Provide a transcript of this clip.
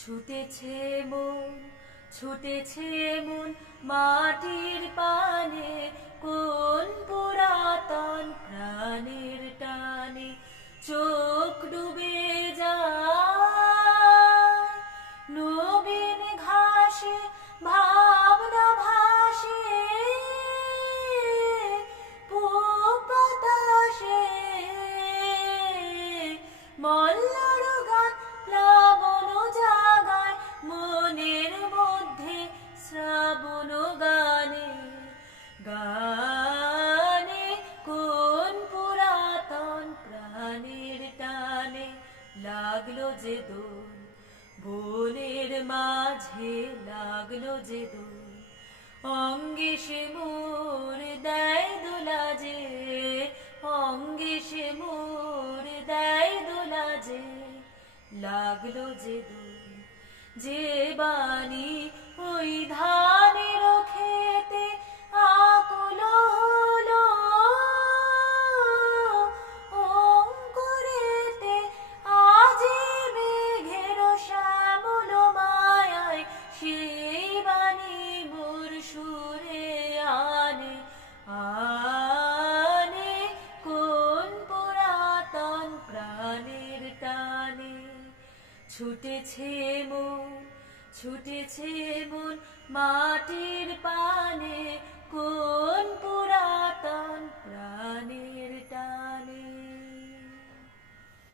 ছুটেছে মন ছুটেছে মন মাটির পানে কোন পুরাতন প্রাণের টানে। চোখ ডুবে শ্রাবণ গানে গানে কোন পুরাতন প্রাণের টানে লাগল যে দোল, বনের মাঝে লাগল যে দোল। অঙ্গে সে মোর দেয় দোলা যে, অঙ্গে সে মোর দেয় দোলা যে, লাগল যে দোল, যে বাণী ছুটেছে মন ছুটেছে মন মাটির পানে